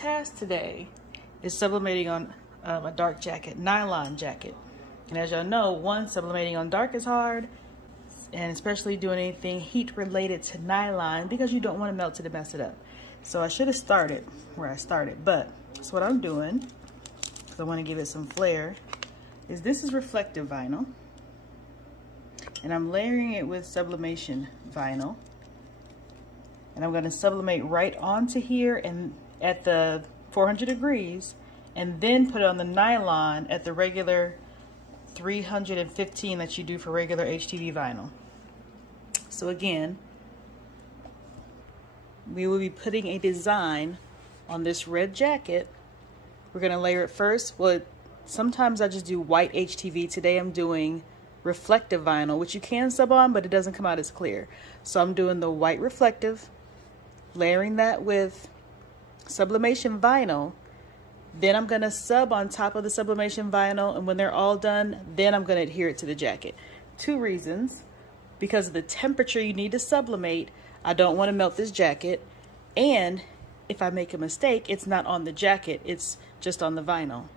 task today is sublimating on a dark jacket, nylon jacket. And as y'all know, one, sublimating on dark is hard, and especially doing anything heat related to nylon because you don't want to melt it and mess it up. So I should have started where I started, but so what I'm doing, because I want to give it some flair, is this is reflective vinyl, and I'm layering it with sublimation vinyl. And I'm going to sublimate right onto here and at the 400 degrees, and then put it on the nylon at the regular 315 that you do for regular HTV vinyl. So again, we will be putting a design on this red jacket. We're going to layer it first. Well, sometimes I just do white HTV. Today I'm doing reflective vinyl, which you can sub on, but it doesn't come out as clear. So I'm doing the white reflective, layering that with sublimation vinyl. Then I'm going to sub on top of the sublimation vinyl, and when they're all done, then I'm going to adhere it to the jacket. Two reasons: because of the temperature you need to sublimate, I don't want to melt this jacket, and if I make a mistake, it's not on the jacket, it's just on the vinyl.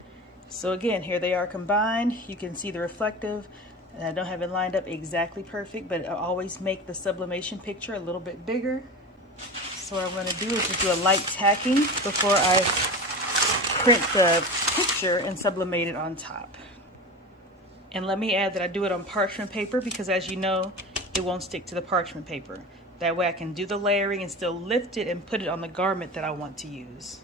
So again, here they are combined. You can see the reflective, and I don't have it lined up exactly perfect, but I always make the sublimation picture a little bit bigger. So what I'm going to do is just do a light tacking before I print the picture and sublimate it on top. And let me add that I do it on parchment paper because, as you know, it won't stick to the parchment paper. That way I can do the layering and still lift it and put it on the garment that I want to use.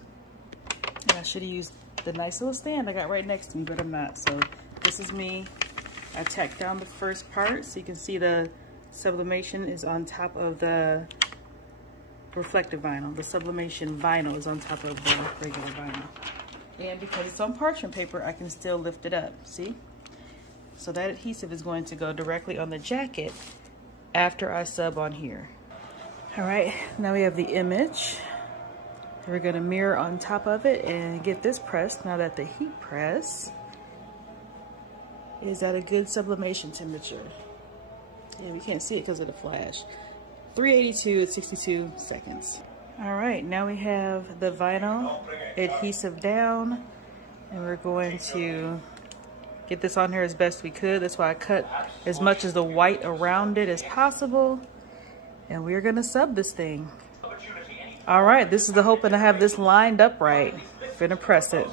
And I should have used the nice little stand I got right next to me, but I'm not. So this is me. I tacked down the first part so you can see the sublimation is on top of the reflective vinyl. The sublimation vinyl is on top of the regular vinyl. And because it's on parchment paper, I can still lift it up, see? So that adhesive is going to go directly on the jacket after I sub on here. All right, now we have the image. We're gonna mirror on top of it and get this pressed now that the heat press is at a good sublimation temperature. Yeah, we can't see it because of the flash. 382 at 62 seconds. All right, now we have the vinyl adhesive down, and we're going to get this on here as best we could. That's why I cut as much as the white around it as possible. And we're gonna sub this thing. All right, this is the hoping to have this lined up right. Gonna press it.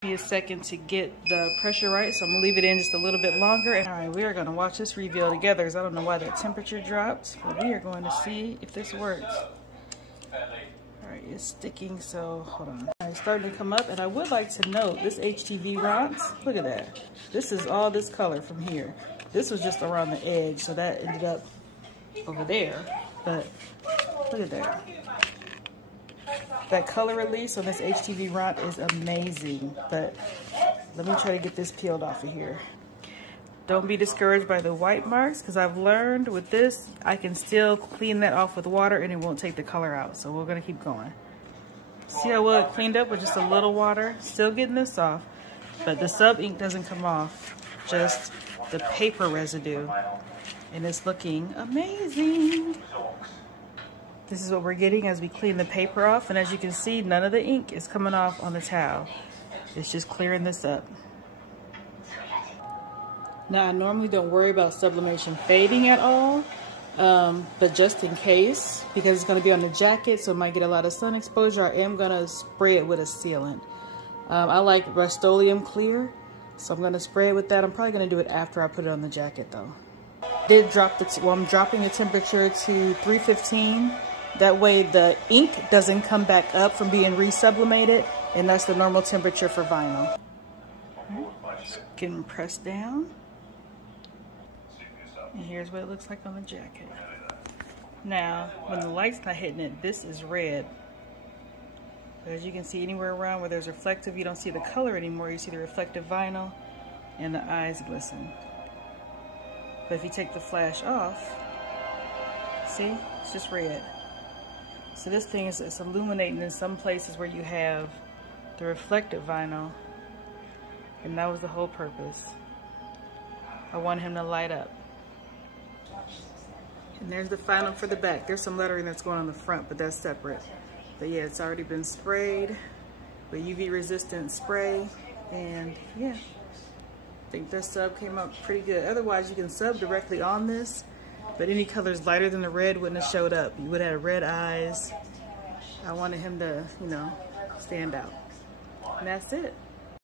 Be a second to get the pressure right, so I'm gonna leave it in just a little bit longer. All right, we are gonna watch this reveal together because I don't know why that temperature dropped, but we are going to see if this works. All right, it's sticking, so hold on. All right, it's starting to come up, and I would like to note this HTV ronce, look at that. This is all this color from here. This was just around the edge, so that ended up over there, but look at that. That color release on this HTV ronce is amazing, but let me try to get this peeled off of here. Don't be discouraged by the white marks, because I've learned with this, I can still clean that off with water and it won't take the color out, so we're gonna keep going. See how well it cleaned up with just a little water? Still getting this off, but the sub ink doesn't come off, just the paper residue, and it's looking amazing. This is what we're getting as we clean the paper off, and as you can see, none of the ink is coming off on the towel. It's just clearing this up. Now, I normally don't worry about sublimation fading at all, but just in case, because it's gonna be on the jacket, so it might get a lot of sun exposure, I am gonna spray it with a sealant. I like Rust-Oleum Clear, so I'm gonna spray it with that. I'm probably gonna do it after I put it on the jacket though. Did drop I'm dropping the temperature to 315. That way the ink doesn't come back up from being resublimated, and that's the normal temperature for vinyl. Just getting pressed down. And here's what it looks like on the jacket. Now, when the light's not hitting it, this is red. But as you can see, anywhere around where there's reflective, you don't see the color anymore. You see the reflective vinyl, and the eyes glisten. But if you take the flash off, see, it's just red. So this thing is it's illuminating in some places where you have the reflective vinyl, and that was the whole purpose. I want him to light up. And there's the final for the back. There's some lettering that's going on the front, but that's separate. But yeah, it's already been sprayed with UV resistant spray, and yeah, I think this sub came out pretty good. Otherwise, you can sub directly on this, but any colors lighter than the red wouldn't have showed up. You would have red eyes. I wanted him to, you know, stand out. And that's it.